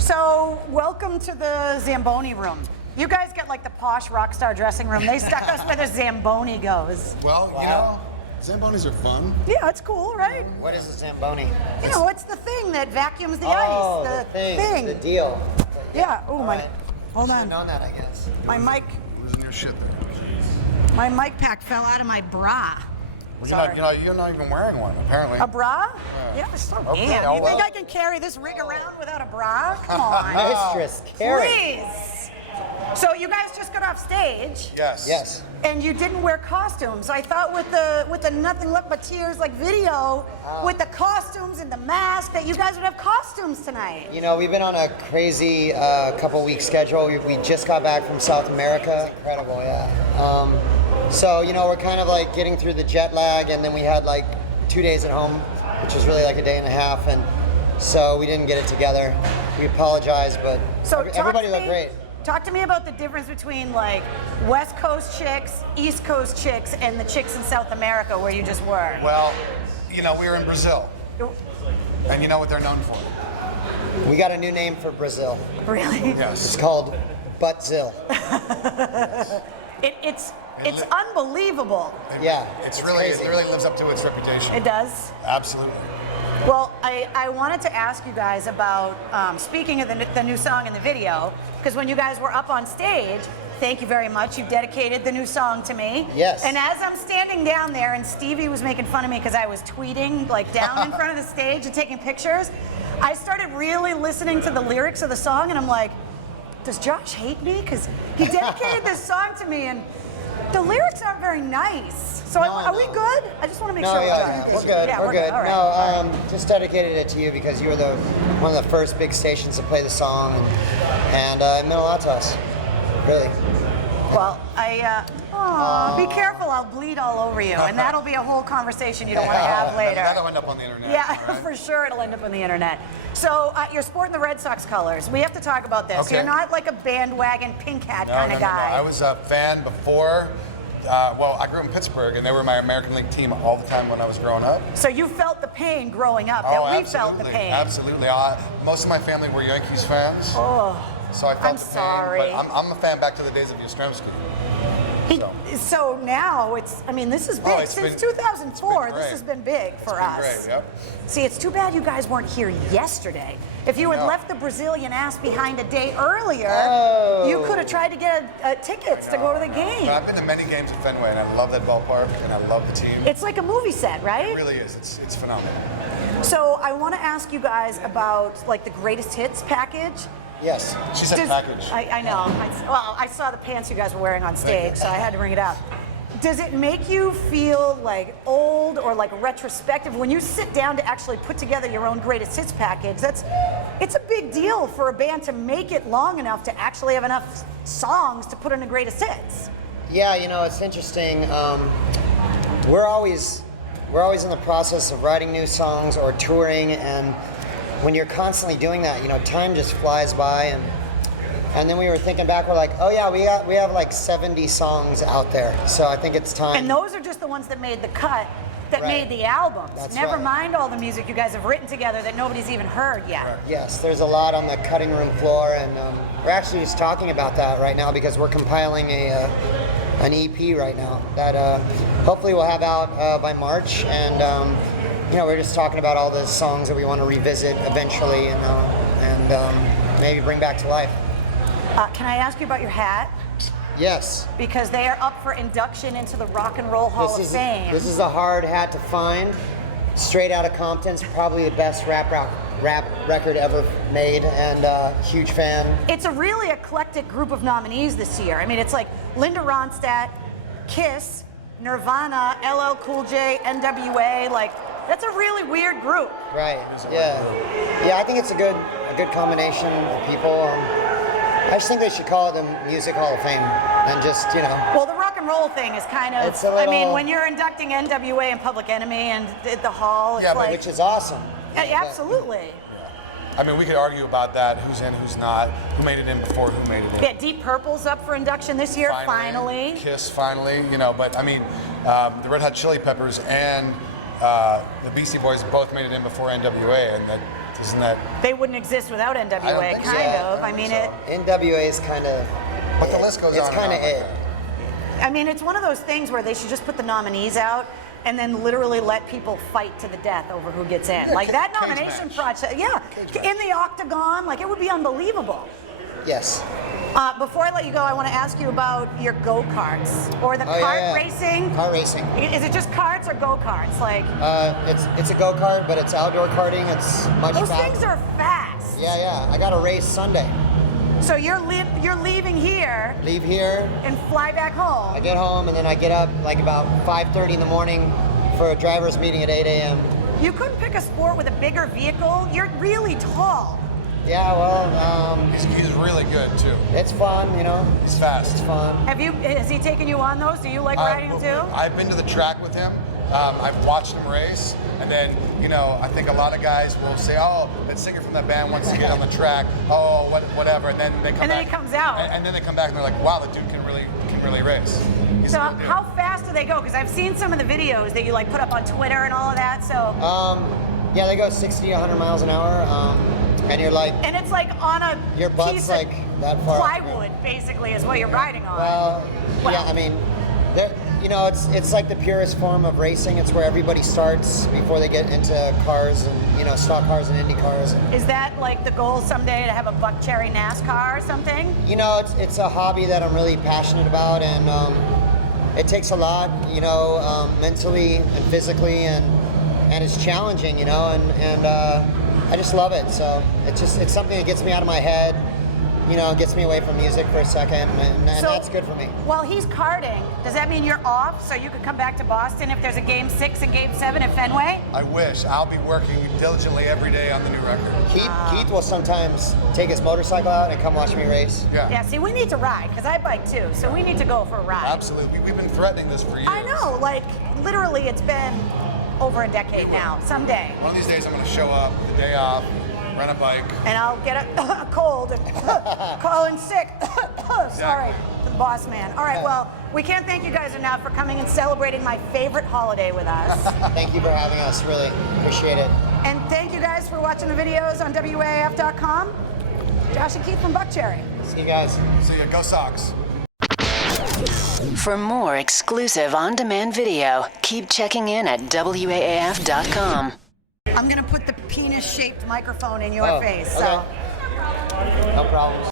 So, welcome to the Zamboni room. You guys get like the posh rock star dressing room. They stuck us where the Zamboni goes. Well, you know, Zambonis are fun. Yeah, it's cool, right? What is a Zamboni? You know, it's the thing that vacuums the Oh, ice. the thing. The deal. Yeah. Oh, my. Right. Hold Should've on. known that, I guess. My mic. Losing your shit there. My mic pack fell out of my bra. Well, Sorry. you're not even wearing one, apparently. A bra? Yeah, so Okay, damn. oh, You think well. I can carry this rig around without a bra? Come on. Mistress, Carrie. Please. So you guys just got off stage. Yes. Yes. And you didn't wear costumes. I thought with the Nothing Left But Tears like video, with the costumes and the mask, that you guys would have costumes tonight. You know, we've been on a crazy couple week schedule. We just got back from South America. It's incredible, yeah. So, you know, we're kind of like getting through the jet lag, and then we had like 2 days at home, which was really like a day and a half, and so we didn't get it together. We apologize, but everybody looked great. Talk to me about the difference between like West Coast chicks, East Coast chicks, and the chicks in South America where you just were. Well, you know, we were in Brazil, and you know what they're known for? We got a new name for Brazil. Really? It's Yes. called Buttzil. It's unbelievable. Yeah, It it's really crazy. lives up to its reputation. It does. Absolutely. Well, I wanted to ask you guys about, speaking of the new song and the video, because when you guys were up on stage, thank you very much, you dedicated the new song to me. Yes. And as I'm standing down there, and Stevie was making fun of me because I was tweeting, like down in front of the stage and taking pictures, I started really listening to the lyrics of the song, and I'm like, does Josh hate me? Because he dedicated this song to me, and the lyrics aren't very nice. So are we good? I just want to make No, sure yeah, we're we're good. Yeah, we're good. All right. No, just dedicated it to you because you were one of the first big stations to play the song, and it meant a lot to us. Really. Well, be careful, I'll bleed all over you, and that'll be a whole conversation you don't want to have later. That'll end up on the internet. Yeah, right? for sure it'll end up on the internet. So you're sporting the Red Sox colors. We have to talk about this. Okay. You're not like a bandwagon pink hat kind of guy. I was a fan before. Well, I grew up in Pittsburgh, and they were my American League team all the time when I was growing up. So you felt the pain growing up, Oh, that we absolutely. felt the pain. Absolutely. Most of my family were Yankees fans. Oh, So I felt I'm the pain, sorry. but I'm a fan back to the days of Yastrzemski. So now this is big. it's Since been- 2004, it's been this great. has been big for It's been us. great, yep. See, it's too bad you guys weren't here yesterday. If you had No. left the Brazilian ass behind a day earlier, Oh. you could have tried to get tickets to go to the game. But I've been to many games at Fenway, and I love that ballpark, and I love the team. It's like a movie set, right? It really is. It's phenomenal. So I want to ask you guys about like the greatest hits package. Yes. She said package. I know. I saw the pants you guys were wearing on stage, so I had to bring it up. Does it make you feel like old or like retrospective when you sit down to actually put together your own greatest hits package? It's a big deal for a band to make it long enough to actually have enough songs to put in the greatest hits. Yeah, you know, it's interesting. We're always in the process of writing new songs or touring, and when you're constantly doing that, you know, time just flies by, and then we were thinking back, we're like, oh yeah, we have like 70 songs out there, so I think it's time. And those are just the ones that made the cut, that Right. made the albums. That's Never right. mind all the music you guys have written together that nobody's even heard yet. Right. Yes, there's a lot on the cutting room floor, and we're actually just talking about that right now because we're compiling an EP right now that hopefully we'll have out by March, and you know, we're just talking about all the songs that we want to revisit eventually, and maybe bring back to life. Can I ask you about your hat? Yes. Because they are up for induction into the Rock and Roll Hall of Fame. This is a hard hat to find. Straight out of Compton, it's probably the best rap record ever made, and huge fan. It's a really eclectic group of nominees this year. I mean, it's like Linda Ronstadt, Kiss, Nirvana, LL Cool J, NWA. Like, that's a really weird group. Right. Yeah. I think it's a good combination of people. I just think they should call it the Music Hall of Fame, and just, you know. Well, the rock and roll thing is kind of, It's a little- I mean, when you're inducting NWA and Public Enemy and at the hall, it's Yeah, but like, Which is awesome. yeah, absolutely. I mean, we could argue about that, who's in, who's not, who made it in before, who made it in. Yeah, Deep Purple's up for induction this year, finally. Kiss, finally, you know, but I mean, the Red Hot Chili Peppers and the Beastie Boys both made it in before NWA, and Isn't that? They wouldn't exist without I NWA, don't think so. kind Yeah, of. I mean, it. NWA is kind of. But the list goes on. It's kind of and on it. like that. I mean, it's one of those things where they should just put the nominees out and then literally let people fight to the death over who gets in. Yeah, Like that cage nomination match. process, yeah, Cage in the octagon, like it would be unbelievable. Yes. Before I let you go, I want to ask you about your go-karts or the Oh, kart yeah. racing. Car racing. Is it just karts or go-karts? Like It's a go kart, but it's outdoor karting. It's much those faster. things are fast. Yeah. I got a race Sunday. So you're leaving here Leave here. and fly back home. I get home and then I get up like about 5:30 in the morning for a driver's meeting at 8 a.m. You couldn't pick a sport with a bigger vehicle. You're really tall. Yeah, well, He's really good too. it's fun, you know. He's fast. It's fun. Has he taken you on those? Do you like riding them too? I've been to the track with him. I've watched him race, and then I think a lot of guys will say, "Oh, that singer from that band wants to get on the track." Oh, whatever, and then they come And then back. he comes out. And then they come back and they're like, "Wow, the dude can really race." He's So a good dude. how fast do they go? Because I've seen some of the videos that you like put up on Twitter and all of that. So Yeah, they go 60 to 100 miles an hour, and you're like, and it's like on a your butt's piece like of that far off the ground. plywood, basically, is what you're riding on. Well, yeah, I mean, it's like the purest form of racing. It's where everybody starts before they get into cars and stock cars and Indy cars. Is that like the goal someday to have a Buckcherry NASCAR or something? It's a hobby that I'm really passionate about, and it takes a lot, mentally and physically, and it's challenging, and I just love it. So it's something that gets me out of my head, gets me away from music for a second, and So, that's good for me. While he's karting, does that mean you're off so you could come back to Boston if there's a Game 6 and Game 7 at Fenway? I wish. I'll be working diligently every day on the new record. Keith will sometimes take his motorcycle out and come watch me race. Yeah, see, we need to ride, because I bike too, so we need to go for a ride. Absolutely. We've been threatening this for years. I know, like, literally it's been over a decade now, someday. One of these days I'm going to show up, the day off, rent a bike. And I'll get a cold and call in sick. Sorry, to the boss man. All right, well, we can't thank you guys enough for coming and celebrating my favorite holiday with us. Thank you for having us. Really appreciate it. And thank you guys for watching the videos on WAAF.com. Josh and Keith from Buckcherry. See you guys. So yeah, go Sox. For more exclusive on-demand video, keep checking in at WAAF.com. I'm gonna put the penis-shaped microphone in your face, so. Okay. No problems.